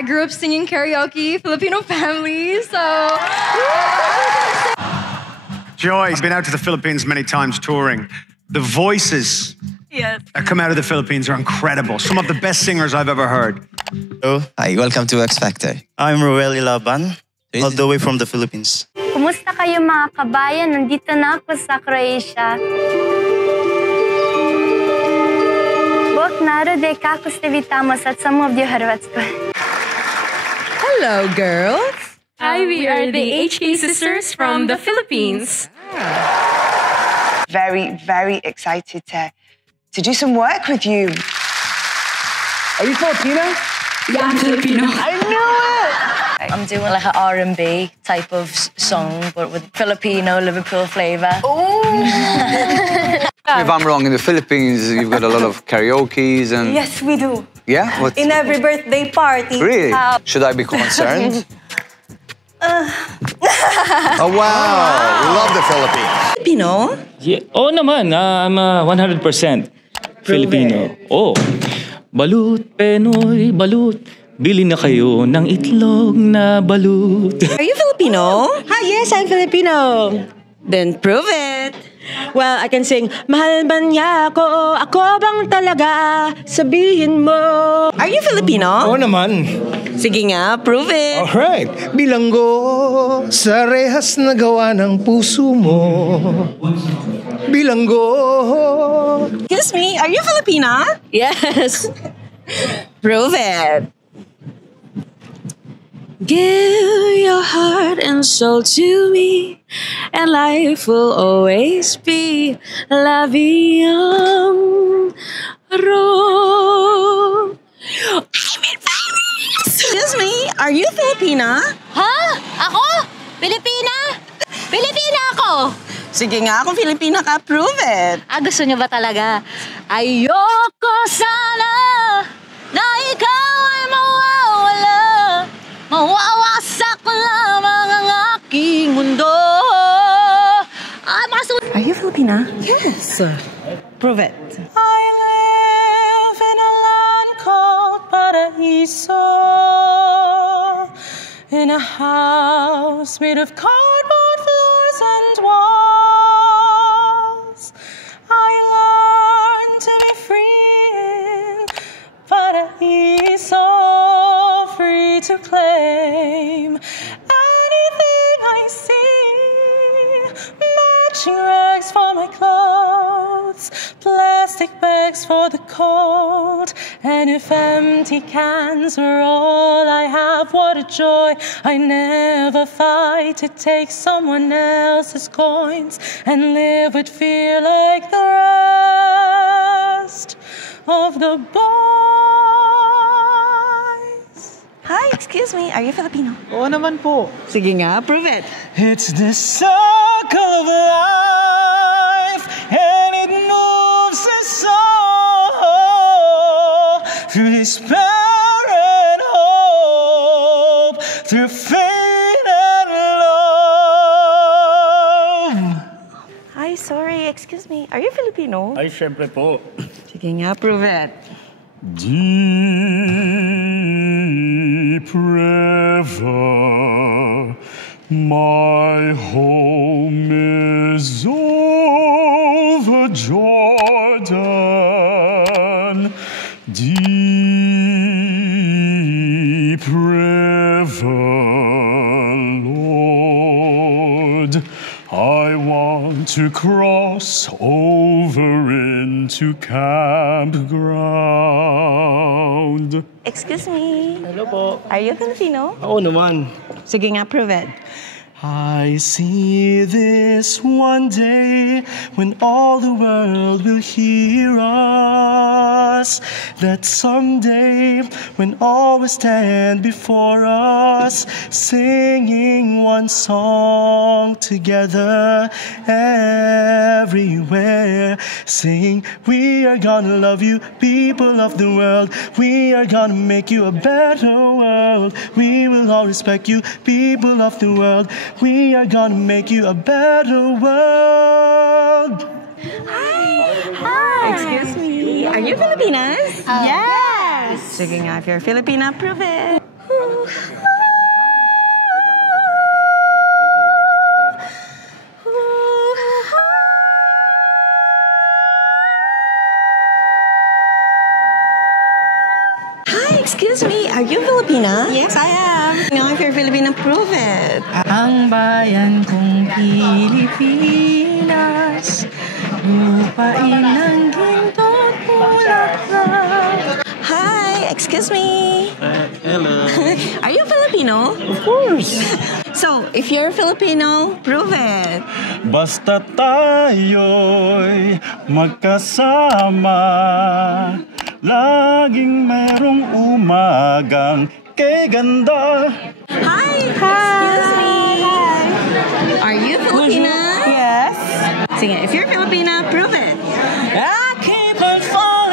I grew up singing karaoke, Filipino family, so... Joy's been out to the Philippines many times touring. The voices that come out of the Philippines are incredible. Some of the best singers I've ever heard. Hello. Hi, welcome to X Factor. I'm Roel Ilaban, all the way from the Philippines. Kumusta kayo mga kabayan? Nandito na ako sa Croatia. Bog narode, kako ste vi tamo? Sad sam ovdje u Hrvatskoj. Hello, girls. Hi, we are the HK Sisters from the Philippines. Very, very excited to do some work with you. Are you Filipino? Yeah, I'm Filipino. I knew it! I'm doing like an R&B type of song, but with Filipino Liverpool flavour. If I'm wrong, in the Philippines, you've got a lot of karaoke's and... Yes, we do. Yeah? What? In every birthday party. Really? Should I be concerned? Oh, wow. We love the Philippines. Filipino? Yeah. Oh naman, I'm 100% Filipino. Oh, balut, Penoy, balut. Bili na kayo ng itlog na balut. Are you Filipino? Hi, yes, I'm Filipino. Then prove it. Well, I can sing, mahal ba niya ako? Ako bang talaga? Sabihin mo. Are you Filipino? Oo naman. Sige nga, prove it. Alright. Bilanggo sa rehas na gawa ng puso mo. Bilanggo. Excuse me, are you Filipina? Yes. Prove it. Give your heart and soul to me, and life will always be la vie en rose. I'm in Paris! Excuse me, are you Filipina? Ha? Ako? Pilipina? Pilipina ako! Sige nga, kung Filipina ka, prove it. Gusto niyo ba talaga? Ayoko sana na ikaw ay mawawala. Mawawasak lamang ang aking mundo. Are you Filipina? Yes. Prove it. I live in a land called Paraíso, in a house made of cardboard floors and walls. I learned to be free in Paraíso, free to claim anything I see. Matching rags for my clothes, plastic bags for the cold. And if empty cans are all I have, what a joy. I never fight to take someone else's coins and live with fear like the rest of the boys. Hi, excuse me, are you Filipino? Oo naman po. Sige nga, prove it. It's the circle of life, and it moves us all through despair and hope, through fate and love. Hi, sorry, excuse me, are you Filipino? Ay, syempre po. Sige nga, prove it. Deep river, my home is over Jordan. Deep river, Lord, I want to cross over into campground. Excuse me. Hello po. Are you Filipino? Oo naman. Sige nga, prove it. I see this one day when all the world will hear us. That someday when all will stand before us, singing one song together everywhere. Sing, we are gonna love you, people of the world. We are gonna make you a better world. We will all respect you, people of the world. We are gonna make you a better world. Hi. Excuse me. Are you Filipinas? Yes. Sige nga, if you're Filipina, prove it. Hi, excuse me. Are you Filipina? Yes, I am. No, if you're Filipina, prove it. Ang bayan kong Pilipinas, lupain ng ginto't bulaklak. Hi, excuse me. Hello. Are you Filipino? Of course. So, if you're Filipino, prove it. Basta tayo'y magkasama, laging merong umagang kay ganda. Hi, excuse me. Are you Filipina? Yes. Sige, if you're Filipina, prove it. I keep on falling.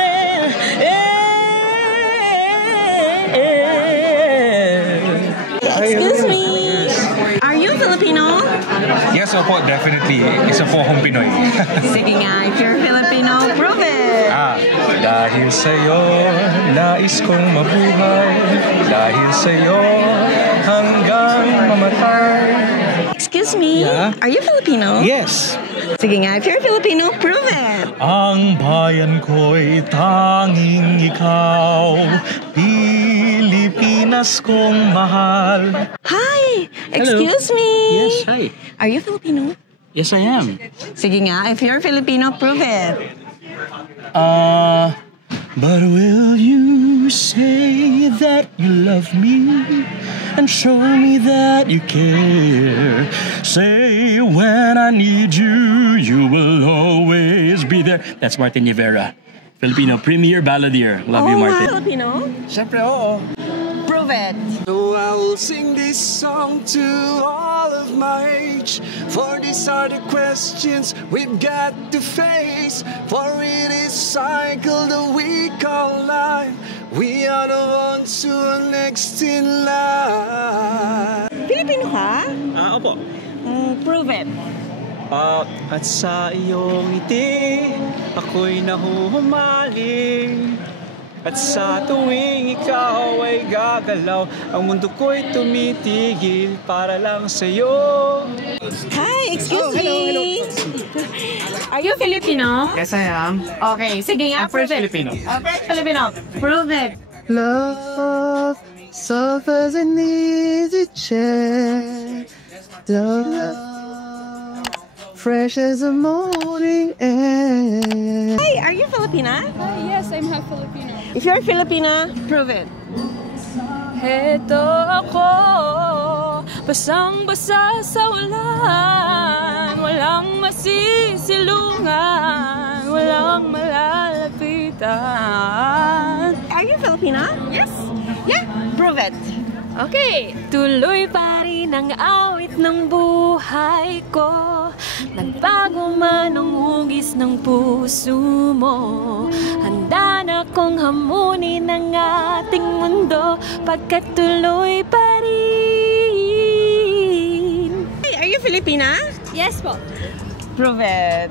Excuse me. Are you Filipino? Yes, opo, definitely. Isa po akong Pinoy. Sige nga, if you're Filipino, prove it. Dahil sa'yo, nais kong mabuhay. Dahil sa'yo, hanggang mamatay. Excuse me. Yeah? Are you Filipino? Yes. Sige nga, if you're Filipino, prove it. Ang bayan ko'y tanging ikaw, Pilipinas kong mahal. Hi, excuse me. Yes, hi. Are you Filipino? Yes, I am. Sige nga, if you're Filipino, prove it. But will you say that you love me and show me that you care? Say when I need you, you will always be there. That's Martin Rivera, Filipino premier balladeer. Love you, Martin. Filipino? Siyempre, oo. Prove it. So I will sing this song to all of my age, for these are the questions we've got to face. For in this cycle that we call life, we are the ones who are next in line. Filipino ka? Opo. Prove it. At sa iyong ngiti, ako'y nahuhumaling. At sa tuwing ikaw ay gagalaw, ang mundo ko'y tumitigil para lang sa'yo. Hi, excuse me. Hello. Are you Filipino? Yes, I am. Okay, sige nga, prove it. Filipino. Filipino. Prove it. Love, soft as an easy chair. Love, fresh as a morning air. Hi, are you Filipina? Yes, I'm half Filipino. If you're Filipina, prove it. Heto ako, basang-basa sa ulan, walang masisilungan, walang malalapitan. Are you Filipina? Yes. Yeah, prove it. Okay. Tuloy pa rin ang awit ng buhay ko, nagbago man ang hugis ng puso mo. Handa na kong hamunin ang ating mundo, pagkat tuloy pa rin. Hey, are you Filipina? Yes po. Prove it.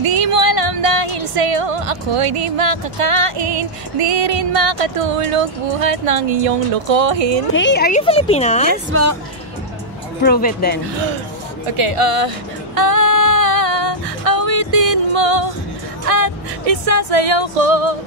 Di mo alam dahil sa'yo ako'y di makakain, di rin makatulog buhat ng iyong lokohin. Hey, are you Filipina? Yes po. Prove it then. Okay, awitin mo at isasayaw ko.